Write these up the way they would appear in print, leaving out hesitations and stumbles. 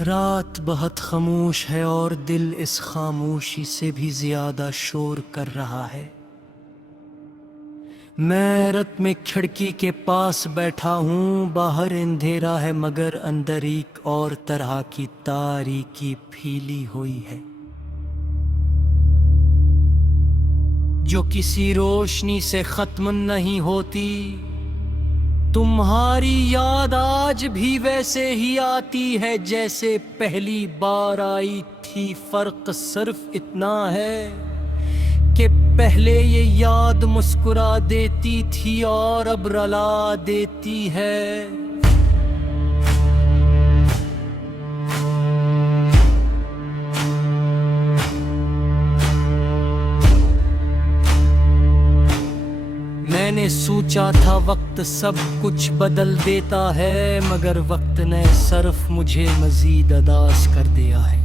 रात बहुत खामोश है और दिल इस खामोशी से भी ज्यादा शोर कर रहा है। मैं रत में खिड़की के पास बैठा हूँ, बाहर अंधेरा है मगर अंदर एक और तरह की तारीकी फैली हुई है जो किसी रोशनी से खत्म नहीं होती। तुम्हारी याद आज भी वैसे ही आती है जैसे पहली बार आई थी। फर्क सिर्फ इतना है कि पहले ये याद मुस्कुरा देती थी और अब रुला देती है। मैंने सोचा था वक्त सब कुछ बदल देता है, मगर वक्त ने सिर्फ मुझे मजीद अदास कर दिया है।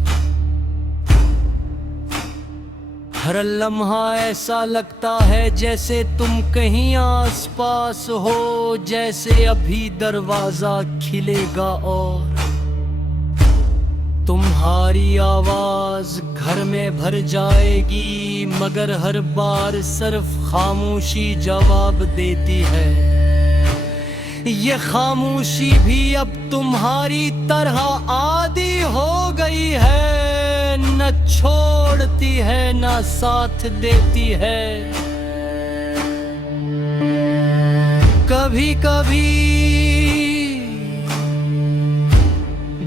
हर लम्हा ऐसा लगता है जैसे तुम कहीं आस पास हो, जैसे अभी दरवाजा खिलेगा और तुम्हारी आवाज घर में भर जाएगी, मगर हर बार सिर्फ खामोशी जवाब देती है। ये खामोशी भी अब तुम्हारी तरह आदी हो गई है, न छोड़ती है न साथ देती है। कभी कभी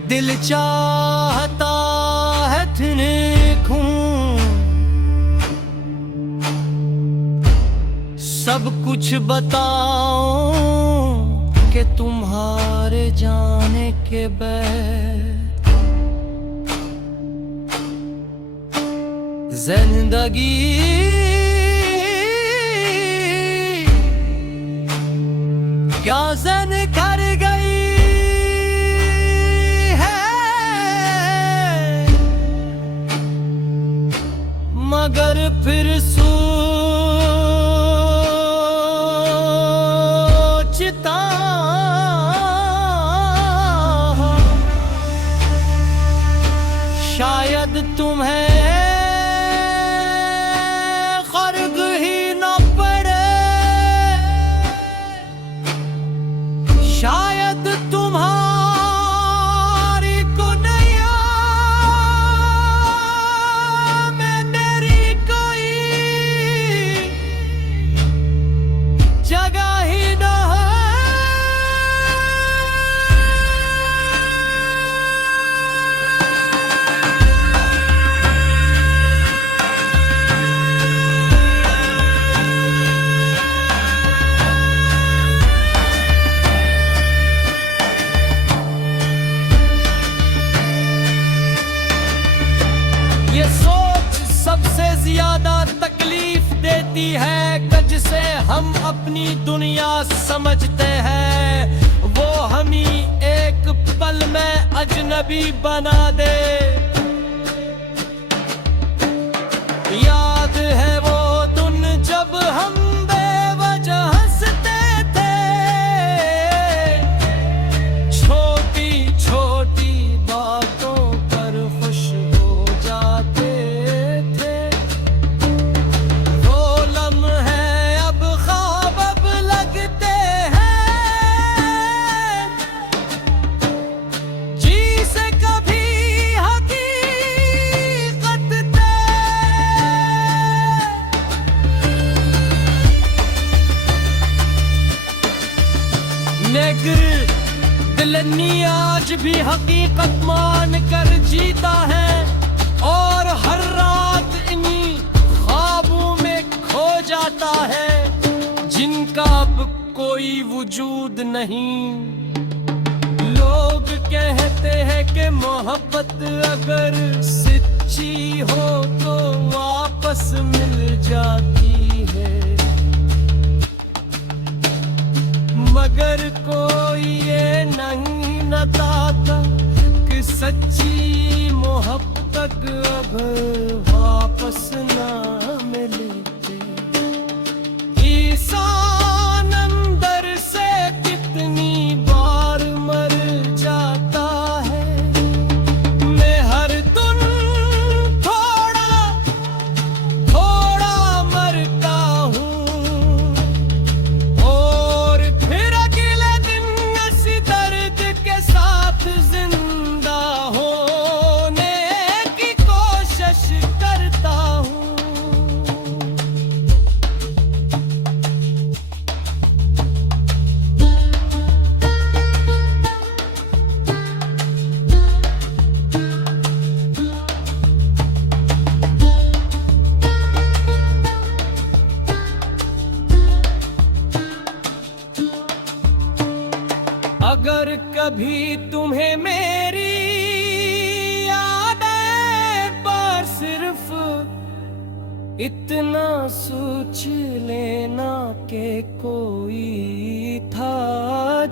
दिल चाहता है देखूं सब कुछ बताऊं कि तुम्हारे जाने के बाद जिंदगी क्या ज़न कर गई मगर फिर सोचता शायद तुम्हें फर्क ही न पड़े, शायद तुम्हारी को नया जगह ही न है। ये सोच सबसे ज्यादा तकलीफ देती है कि जिसे हम अपनी दुनिया समझते हैं वो हमें एक पल में अजनबी बना दे। याद है वो दिन जब हम बेवजह हंसते थे, छोटी छोटी बातों पर खुश हो जाते थे। वो लम्हे अब ख्वाब अब लगते हैं, जी से कभी हकीकत थे। नेगर दिलनी आज भी हकीकत मान कर जीता है और हर रात इन्हीं ख्वाबों में खो जाता है जिनका अब कोई वजूद नहीं। लोग कहते हैं कि मोहब्बत अगर सच्ची हो तो वापस मिल जाती है, मगर कोई ये नहीं बताता कि सच्ची मोहब्बत अब वापस ना मिले। इंसान अंदर से कितनी बार मर जाता है कभी तुम्हें मेरी यादें, पर सिर्फ इतना सोच लेना कि कोई था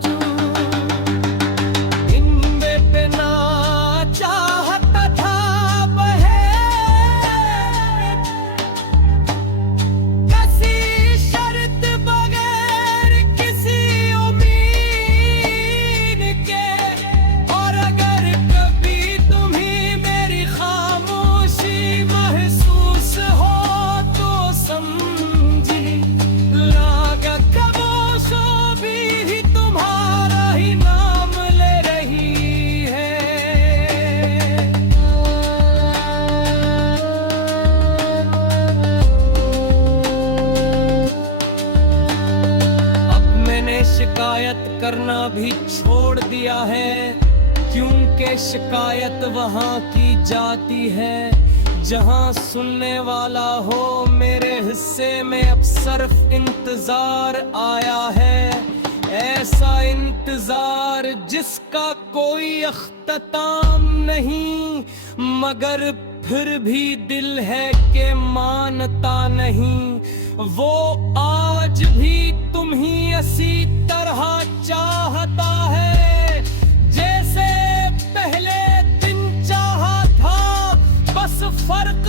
जो इन बेपना चाहता था बहे, किसी शर्त बगैर किसी उम्मीद के। और अगर कभी तुम्हें मेरी खामोशी महसूस हो तो समझी लागा खामोशो भी तुम्हारा ही नाम ले रही है। अब मैंने शिकायत करना भी छोड़ दिया है, क्योंकि शिकायत वहां की जाती है जहां सुनने वाला हो। मेरे हिस्से में अब सिर्फ इंतजार आया है, ऐसा इंतजार जिसका कोई अख्ताम नहीं, मगर फिर भी दिल है कि मानता नहीं। वो आज भी तुम ही इसी तरह चाहता है जैसे पहले दिन चाहा था, बस फर्क